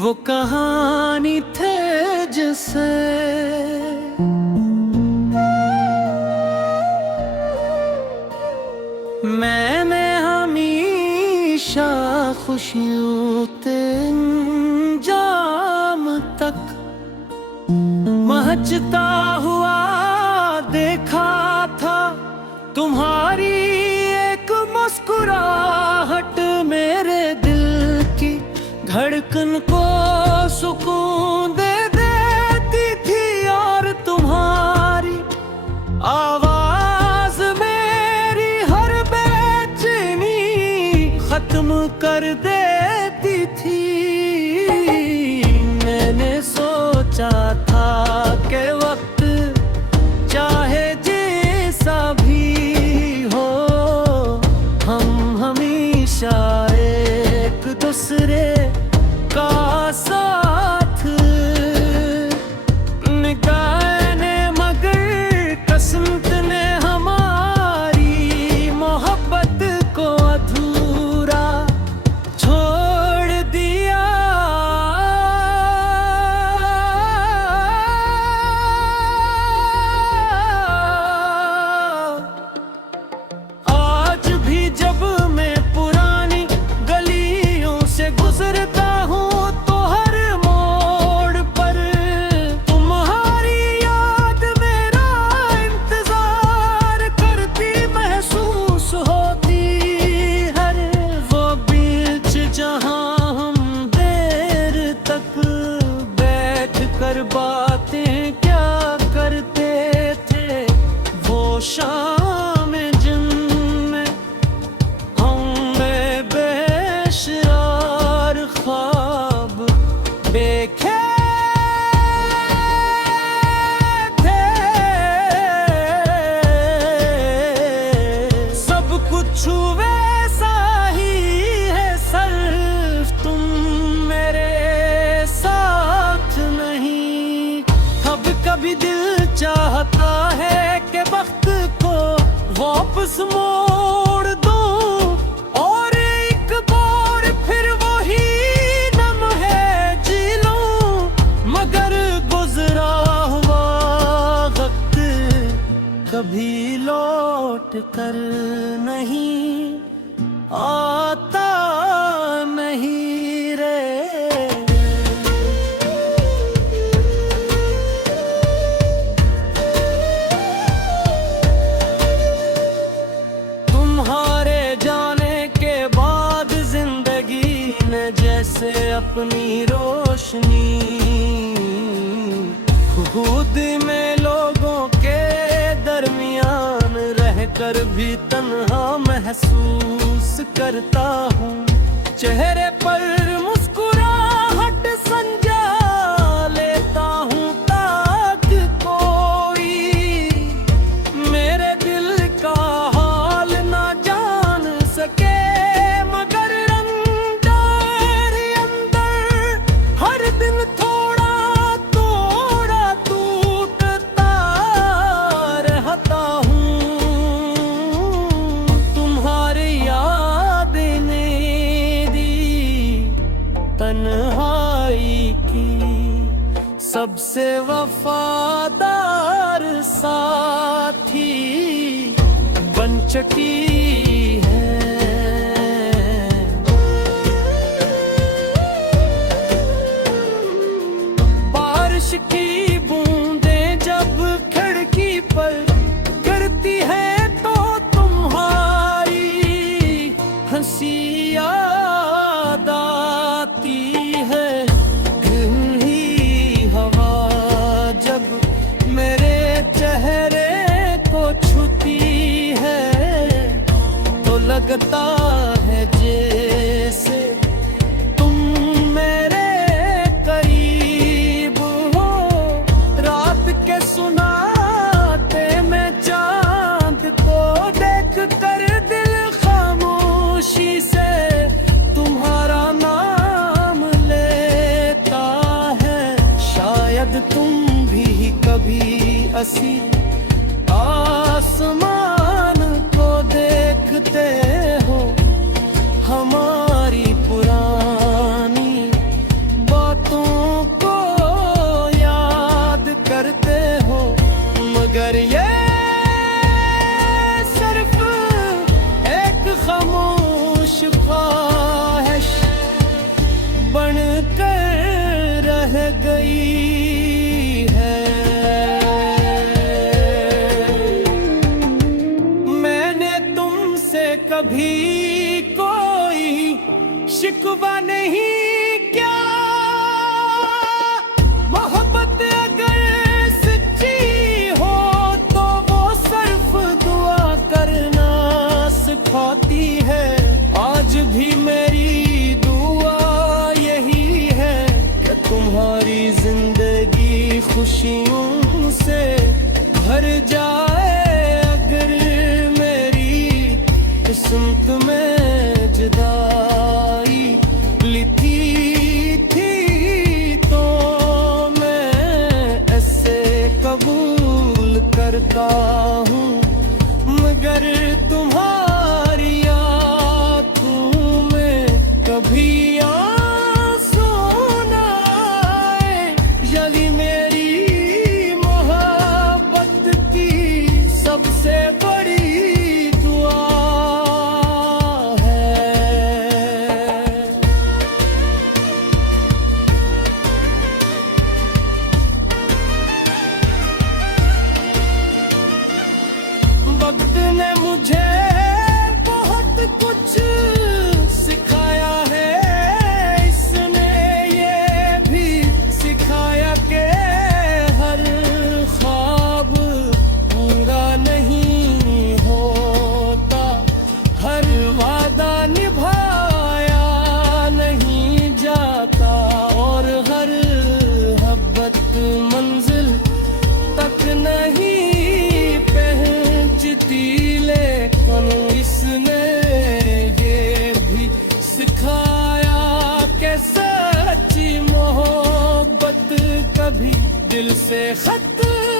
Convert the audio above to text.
वो कहानी थे जिसे मैंने हमेशा खुशियों ते जाम तक महचता हुआ देखा था। तुम्हारी एक मुस्कुराहट मेरे दिल की धड़कन को सुकून दे देती थी, और तुम्हारी आवाज मेरी हर बेचैनी खत्म कर देती थी। मैंने सोचा था कि वक्त चाहे जैसा भी हो, हम हमेशा एक दूसरे का साथ निभाने, मगर किस्मत ने हमारी मोहब्बत को अधूरा छोड़ दिया। आज भी जब मैं पुरानी गलियों से गुजरता हूँ तो हर मोड़ पर तुम्हारी याद मेरा इंतजार करती महसूस होती। हर वो बीच जहाँ हम देर तक बैठ कर बातें क्या करते थे, वो शाम जिनमें हमने बेशरार ख्वाब देखे थे। सब कुछ वैसा ही है, सिर्फ तुम मेरे साथ नहीं। कभी कभी दिल चाहता है कि वक्त को वापस मोड़ दूं, और एक बार फिर वही लम्हे जी लूं, मगर गुजरा हुआ वक्त कभी लौट कर नहीं आता नहीं रे। तुम्हारे जाने के बाद जिंदगी ने जैसे अपनी रोशनी खुद में लोगों के दरमियान रहकर भी तन्हा महसूस करता हूँ। चेहरे पर मुस्कुराहट संजा लेता हूँ ताकि कोई मेरे दिल का हाल ना जान सके, मगर अंदर अंदर हर दिन थोड़ा थोड़ा टूटता रहता हूँ। तुम्हारी याद ने दी तन्हाई की सबसे वफादार साथी बन चुकी है। बारिश की बूंदें जब खिड़की पर गिरती है तो तुम्हारी हंसी याद आती है। ठंडी हवा जब मेरे चेहरे को छूती है तो लगता है जैसे तुम मेरे करीब हो। रात के सुनाते मैं चांद को देख कर दिल खामोशी से तुम्हारा नाम लेता है। शायद तुम भी कभी असी आसमान को देखते हो, हमारी पुरानी बात कर रह गई है। मैंने तुमसे कभी कोई शिकवा नहीं क्या, मोहब्बत अगर सच्ची हो तो वो सिर्फ दुआ करना सिखाती है। आज भी मेरी दुआ यही है कि तुम्हारी जिंदगी खुशियों से भर जाए। अगर मेरी किस्मत में जुदाई लिखी थी तो मैं ऐसे कबूल करता हूँ, मगर तुम्हारी आँखों में कभी आंसू ना आए। यही मेरी मोहब्बत की सबसे बड़ी दुआ है। वक्त ने मुझे बहुत कुछ सिखाया है, इसने ये भी सिखाया कि हर ख्वाब पूरा नहीं होता, हर वादा निभाया नहीं जाता, और हर मोहब्बत मंजिल तक नहीं पहुंचती। लेकिन इसने ये भी सिखाया कि सच्ची मोहब्बत कभी दिल से खत्म